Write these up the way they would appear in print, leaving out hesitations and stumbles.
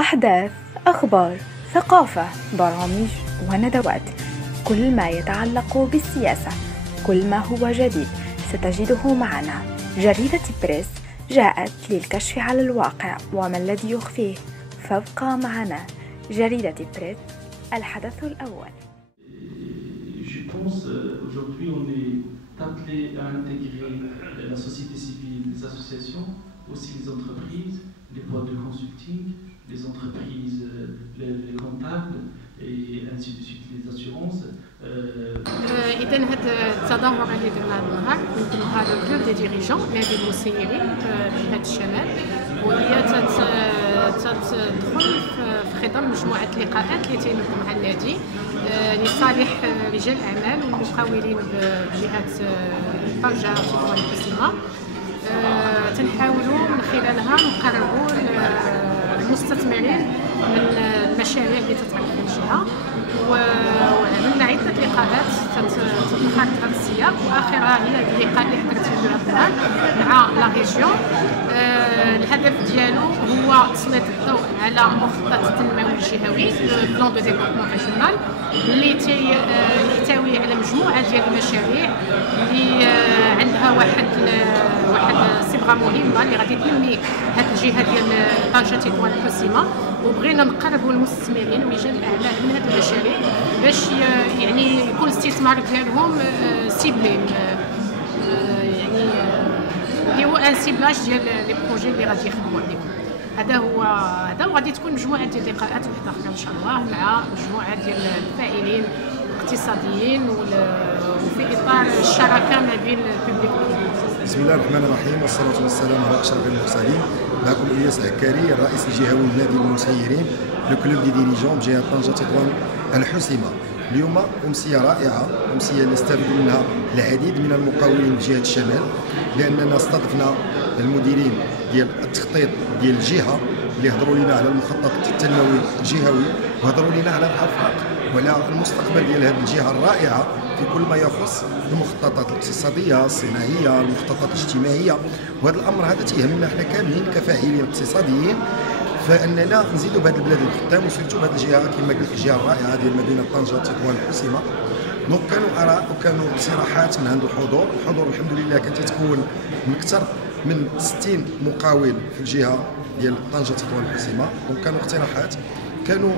أحداث، أخبار، ثقافة، برامج وندوات. كل ما يتعلق بالسياسة، كل ما هو جديد ستجده معنا. جريدة بريس جاءت للكشف على الواقع وما الذي يخفيه، فابقى معنا. جريدة بريس، الحدث الأول. Je pense aujourd'hui on est appelé à intégrer la société civile, les associations, aussi les entreprises, les boîtes de consulting, les entreprises, les comptables et ainsi de suite, les assurances. إذا هذا التظاهرة اللي درنا هذا النهار نسموها لو كلوب دي ديريجون نادي المسيرين في جهة الشمال، وهي تدخل في خضم مجموعة لقاءات اللي تينظمها النادي لصالح رجال الأعمال والمقاولين بجهة طنجة وتطوان القسيمة. تنحاولوا من خلالها نقربوا المستثمرين من المشاريع اللي تطرح في الجهة، وعملنا عدة لقاءات تتنخرط هذا السياق، واخرها هي اللقاء اللي حضرت فيه الان مع لا ريجيون. الهدف ديالو هو تسليط الضوء على مخطط التنموي الجهوي بلان دو ديفلوبمون ريجيونال اللي يحتوي على مجموعه ديال المشاريع اللي عندها واحد صبغه مهمه اللي غادي تنمي هذه الجهه ديال طنجة تطوان القسيمه. وبغينا نقربوا المستثمرين ورجال الاعمال من هذه المشاريع باش يعني يكون الاستثمار ديالهم سيبلي، يعني اللي هو ان سيبلاج ديال لي بروجي اللي غادي يخدموا عليهم. هذا وغادي تكون مجموعه ديال اللقاءات وحده ان شاء الله مع مجموعه ديال الفاعلين الاقتصاديين وفي اطار الشراكه ما بين الببليك والبريفي. بسم الله الرحمن الرحيم، والصلاة والسلام على أشرف المرسلين. معكم إلياس العكاري، الرئيس الجهوي لنادي المسيرين لو كلوب دي ديريجون بجهة طنجة تطوان الحسيمة. اليوم أمسية رائعة، أمسية نستفيد منها العديد من المقاولين بجهة الشمال، لأننا استضفنا المديرين ديال التخطيط ديال الجهة اللي هضروا لنا على المخطط التنموي الجهوي، وهضروا لنا على الآفاق وعلى المستقبل ديال هذه الجهة الرائعة في كل ما يخص المخططات الاقتصادية الصناعية، المخططات الاجتماعية. وهذا الأمر هذا تيهمنا احنا كاملين كفاعلين اقتصاديين، فاننا نزيدوا بهذه البلاد القدام وسيرتو بهذه الجهه كما قلت لك الجهه الرائعه ديال مدينه طنجة تطوان القسيمه. دونك كانوا اراء وكانوا اقتراحات من عند الحضور الحمد لله كانت تتكون من اكثر من 60 مقاول في الجهه ديال طنجة تطوان القسيمه. دونك كانوا اقتراحات، كانوا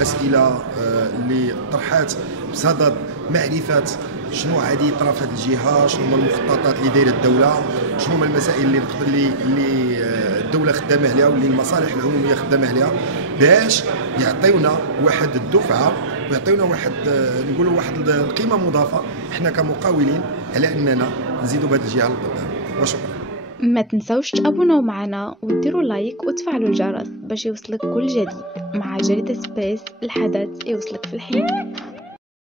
اسئله اللي طرحات بصدد معرفه شنو عادي يطرا في هذه الجهه، شنو هما المخططات اللي دايره الدوله، شنو هما المسائل اللي الدوله خدامه عليها واللي المصالح العموميه خدامه عليها، باش يعطيونا واحد الدفعه ويعطيونا نقولوا واحد القيمه مضافه احنا كمقاولين على اننا نزيدوا بهذه الجهه للقدام. وشكرا. ما تنسوش تابوناو معنا وديروا لايك وتفعلوا الجرس باش يوصلك كل جديد. مع جريدة سبيس، الحدث يوصلك في الحين.